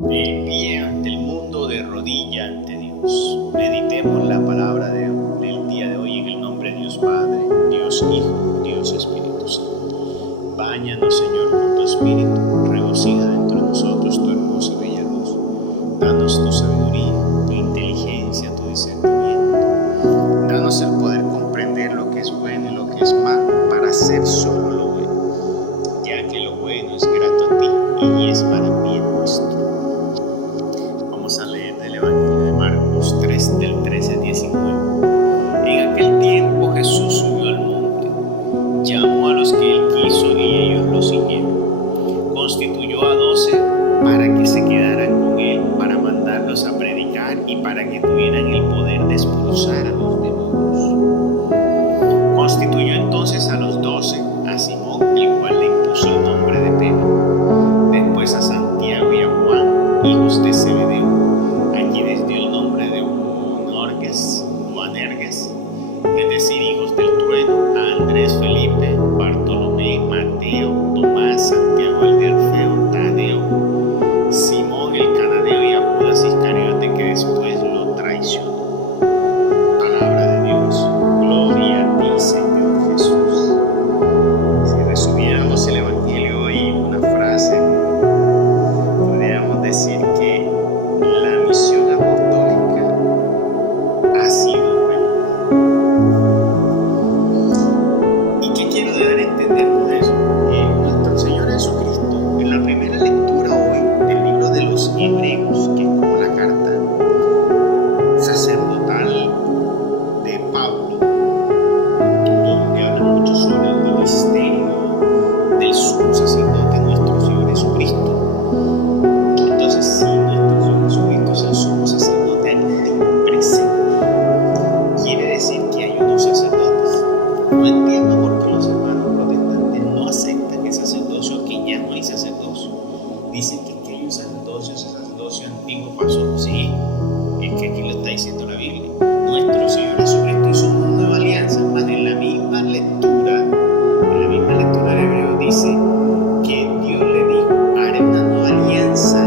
De pie ante el mundo, de rodilla ante Dios. Meditemos la palabra del día de hoy en el nombre de Dios Padre, Dios Hijo, Dios Espíritu Santo. Báñanos, Señor, con tu Espíritu, regocija dentro de nosotros tu hermosa y bella luz. Danos tu sabiduría, tu inteligencia, tu discernimiento. Danos el poder comprender lo que es bueno y lo que es malo para hacer solo lo bueno, ya que lo bueno es grato a ti y es para bien nuestro. Vamos a leer del Evangelio de Marcos 3, del 13 al 19. En aquel tiempo Jesús subió al monte, llamó a los que él quiso y ellos lo siguieron. Constituyó a 12 para que se quedaran con él, para mandarlos a predicar y para que tuvieran el poder de expulsar a los demonios. Constituyó entonces a los 12, a Simón, el cual le impuso el nombre de Pedro, después a Santiago y a Juan, hijos de Zebedeo, a quienes dio el nombre de Boanerges, es decir, hijos del trueno, a Andrés, Felipe, Bartolomé, Mateo, Tomás, Santiago el de Alfeo, Tadeo, Simón el cananeo y a Judas Iscariote, que después lo traicionó. Palabra de Dios. Gloria a ti, Señor Jesús. Si resumiéramos el Evangelio hoy en una frase, podríamos decir que la misión apostólica ha sido renovada. ¿Y qué quiero dar a entender con eso? Nuestro Señor Jesucristo, en la primera lectura hoy del libro de los Hebreos, que es como la carta sacerdotal de Pablo, donde habla mucho sobre el ministerio del sumo sacerdote, nuestro Señor Jesucristo. Entonces, si nuestro Señor Jesucristo es el sumo sacerdote en presente, quiere decir que hay unos sacerdotes. No entiendo por qué los hermanos protestantes no aceptan el sacerdocio, que ya no hay sacerdocio. Dicen que hay un sacerdocio, ese sacerdocio antiguo pasó. Sí, es que aquí lo está diciendo la Biblia. Nuestro Señor Jesucristo hizo una nueva alianza, más en la misma lectura de Hebreos dice que Dios le dijo: haré una nueva alianza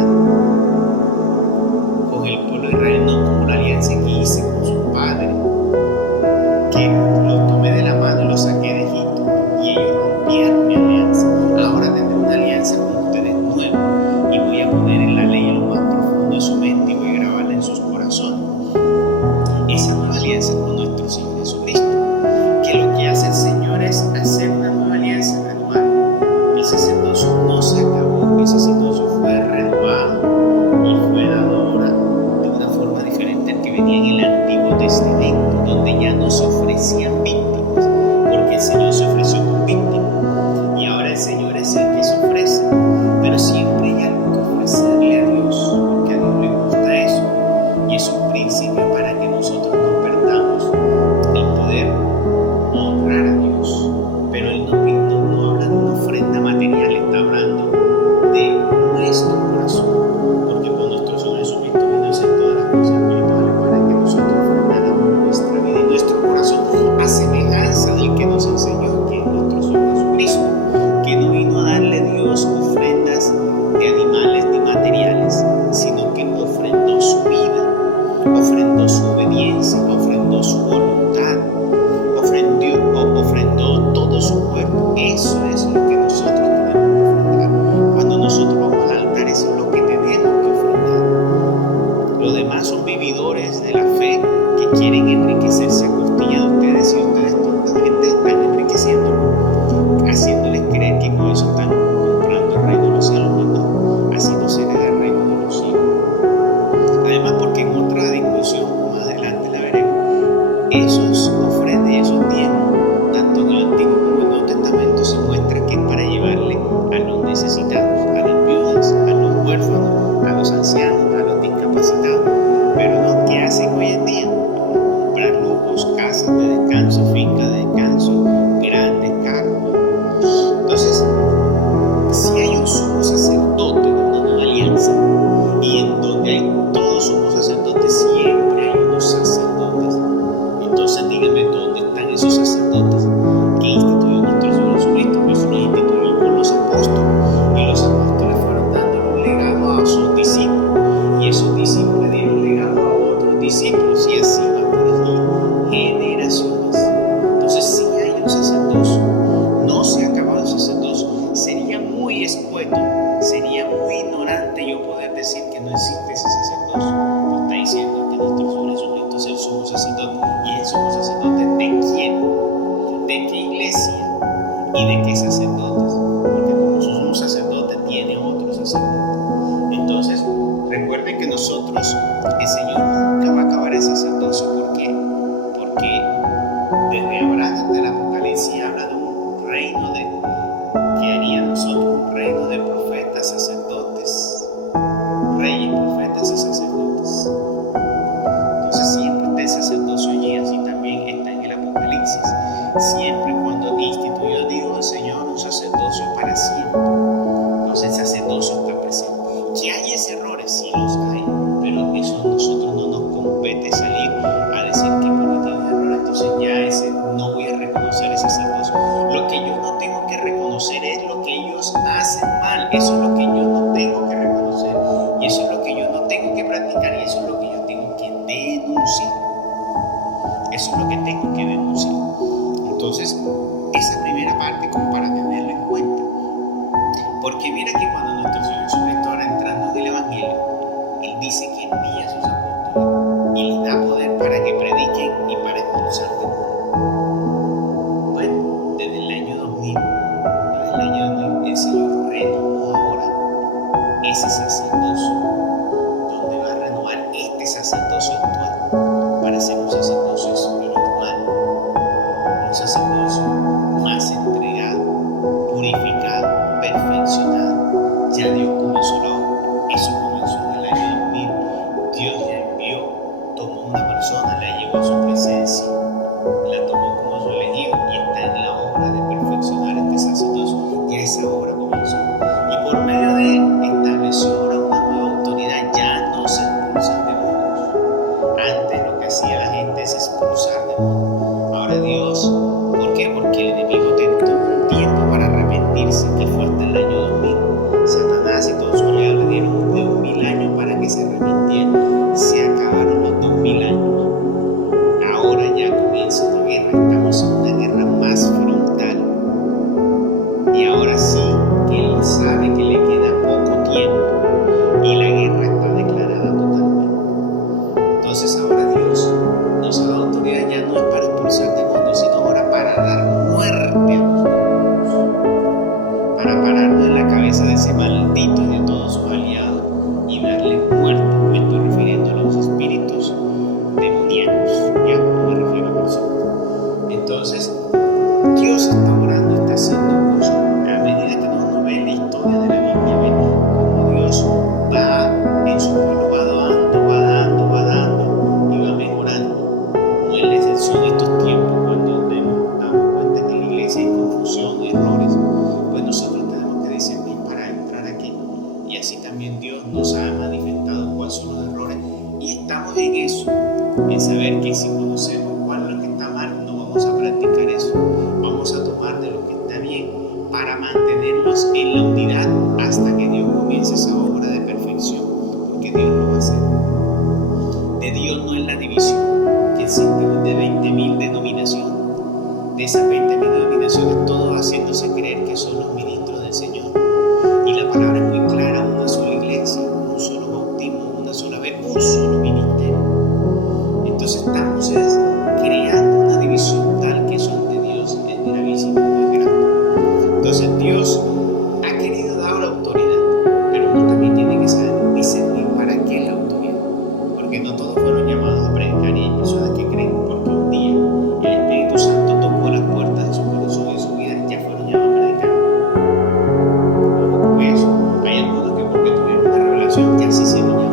con el pueblo de Israel, no como la alianza que hice con su padre, que los tomé de la mano y los saqué de Egipto, y ellos rompieron mi alianza. Ahora tendré una alianza con ustedes nueva, y voy a poner en la ley en lo más profundo de su mente y voy a grabarla en sus corazones. Esa nueva alianza es con nuestro Señor Jesucristo, que lo que hace el Señor es hacer una nueva alianza renovada. El sacerdocio no se acabó, el sacerdocio fue renovado y fue dado ahora de una forma diferente al que venía en el Antiguo Testamento, donde ya no se ofrecían víctimas, porque el Señor se ofreció con víctimas y ahora el Señor es el que se ofrece, pero siempre hay algo que ofrecerle a Dios, porque a Dios le gusta eso, y es un principio para que nosotros nos perdamos el poder honrar a Dios. Pero Él no habla de una ofrenda material, está hablando de nuestro corazón, porque con nuestro Señor Jesucristo vino a hacer todas las cosas espirituales para que nosotros ofrendáramos nuestra vida y nuestro corazón a semejanza del que nos enseñó, que es nuestro Señor Jesucristo, que no vino a darle a Dios ofrendas de animales ni materiales, sino que ofrendó su vida, ofrendó su obediencia, ofrendó su voluntad, ofrendó todo su cuerpo. Eso es lo que nosotros tenemos que ofrendar. Cuando nosotros vamos al altar, eso es lo que tenemos que ofrendar. Los demás son vividores de la fe que quieren enriquecerse a costilla de ustedes, y ustedes tontamente están enriqueciendo, haciéndoles creer que con eso están comprando el reino de los cielos. No, así no se hereda el reino de los cielos. Además, porque en otra discusión más adelante la veremos, esos ofrendas y esos diezmos, tanto en el Antiguo como en el Nuevo Testamento, se muestra que es para llevarle a los necesitados, a las viudas, a los huérfanos, a los ancianos, a los discapacitados. Pero no, ¿qué hacen hoy en día? Comprar lujos, casas de descanso, fincas de descanso, grandes carros. Entonces, si hay un sumo sacerdote de una nueva alianza, y en donde hay todos somos sacerdotes, siempre hay unos sacerdotes. Entonces díganme, ¿dónde están esos sacerdotes que instituyó nuestro Señor Jesucristo? Pues los instituyó con los apóstoles, y los apóstoles fueron dando un legado a sus discípulos. yo poder decir que no existe ese sacerdocio, pues está diciendo que nuestro Señor Jesucristo es el sumo sacerdote. ¿Y es el sumo sacerdote de quién? ¿De qué iglesia? ¿Y de qué sacerdotes? Porque como sumo sacerdote tiene otro sacerdote. Entonces, recuerden que nosotros, el Señor nunca va a acabar el sacerdocio. ¿Por qué? Porque desde Abraham hasta el Apocalipsis habla de un reino que haría nosotros, un reino de profetas, sacerdotes, reyes, profetas y sacerdotes. Entonces siempre está el sacerdocio allí, así también está en el Apocalipsis. Siempre cuando instituyó Dios, el Señor, un sacerdocio para siempre. Entonces el sacerdocio está presente. ¿Que hay errores? Sí los hay, pero eso a nosotros no nos compete salir a decir que porque tiene errores, entonces ya ese no voy a reconocer ese sacerdocio. Lo que yo no tengo que reconocer es lo que ellos hacen mal. Eso es lo que yo no tengo que reconocer, y eso es lo que yo no tengo que practicar, y eso es lo que yo tengo que denunciar. Eso es lo que tengo que denunciar. Entonces, esa primera parte como para tenerlo en cuenta. Porque mira que cuando nuestro Señor Jesucristo ahora entrando en el Evangelio, Él dice que envía a sus apóstoles y les da poder para que prediquen y para expulsar demonios. Bueno, desde el año 2000, el Señor renovó ahora ese sacerdocio, donde va a renovar este sacerdocio actual para ser un sacerdocio espiritual, un sacerdocio más entregado, purificado, perfeccionado. Ya Dios comenzó la obra. Eso comenzó en el año 2000. Dios ya envió, tomó una persona, la llevó a su presencia, la tomó como su elegido y está en la obra de perfeccionar este sacerdocio. Ya esa obra comenzó. Y por medio de él estableció ahora una nueva autoridad. Ya no se expulsan demonios. Antes lo que hacía la gente es expulsar demonios. Ahora Dios, ¿por qué? Porque el enemigo tentó un tiempo para arrepentirse, que fue hasta el año 2000. Satanás y todos sus aliados le dieron de 1000 años para que se arrepintieran. Se acabaron los 2000 años. Ahora ya comienza una guerra. Estamos en una guerra más frontal. Y ahora sí que él sabe que le queda poco tiempo y la guerra está declarada totalmente. Entonces ahora Dios nos ha dado autoridad, ya no es para expulsar demonios, sino ahora para dar muerte a los demonios, para pararnos en la cabeza de ese maldito y de todos sus aliados y darle muerte. Me estoy refiriendo a los espíritus demoníacos, ya no me refiero a personas. Entonces Dios está orando, está haciendo cosas. A medida que nos ve la historia de la Biblia, ven cómo Dios va en su pueblo, va dando y va mejorando. No es la excepción de estos tiempos cuando nos damos cuenta que en la iglesia hay confusión, errores. Pues nosotros tenemos que discernir para entrar aquí. Y así también Dios nos ha manifestado cuáles son los errores. Y estamos en eso, en saber que si conocemos cuál es lo que está mal, no vamos a practicar eso. Vamos a tomar de lo que está bien para mantenernos en la unidad hasta que Dios comience esa obra de perfección, porque Dios lo va a hacer. De Dios no es la división que existe de 20.000 denominaciones. De esas 20.000 denominaciones, todos haciéndose creer que son los ministros del Señor. Y la palabra es muy clara: una sola iglesia, un solo bautismo, una sola vez, un solo ministerio. Entonces estamos creando una división tal que eso ante Dios es gravísimo, muy grande. Entonces Dios ha querido dar la autoridad, pero uno también tiene que saber discernir para qué la autoridad, porque no todos fueron llamados a predicar, y hay personas que creen porque un día el Espíritu Santo tocó las puertas de su corazón y de su vida, ya fueron llamados a predicar. Ojo con eso. Hay algunos que porque tuvieron una revelación ya sí se lo llaman.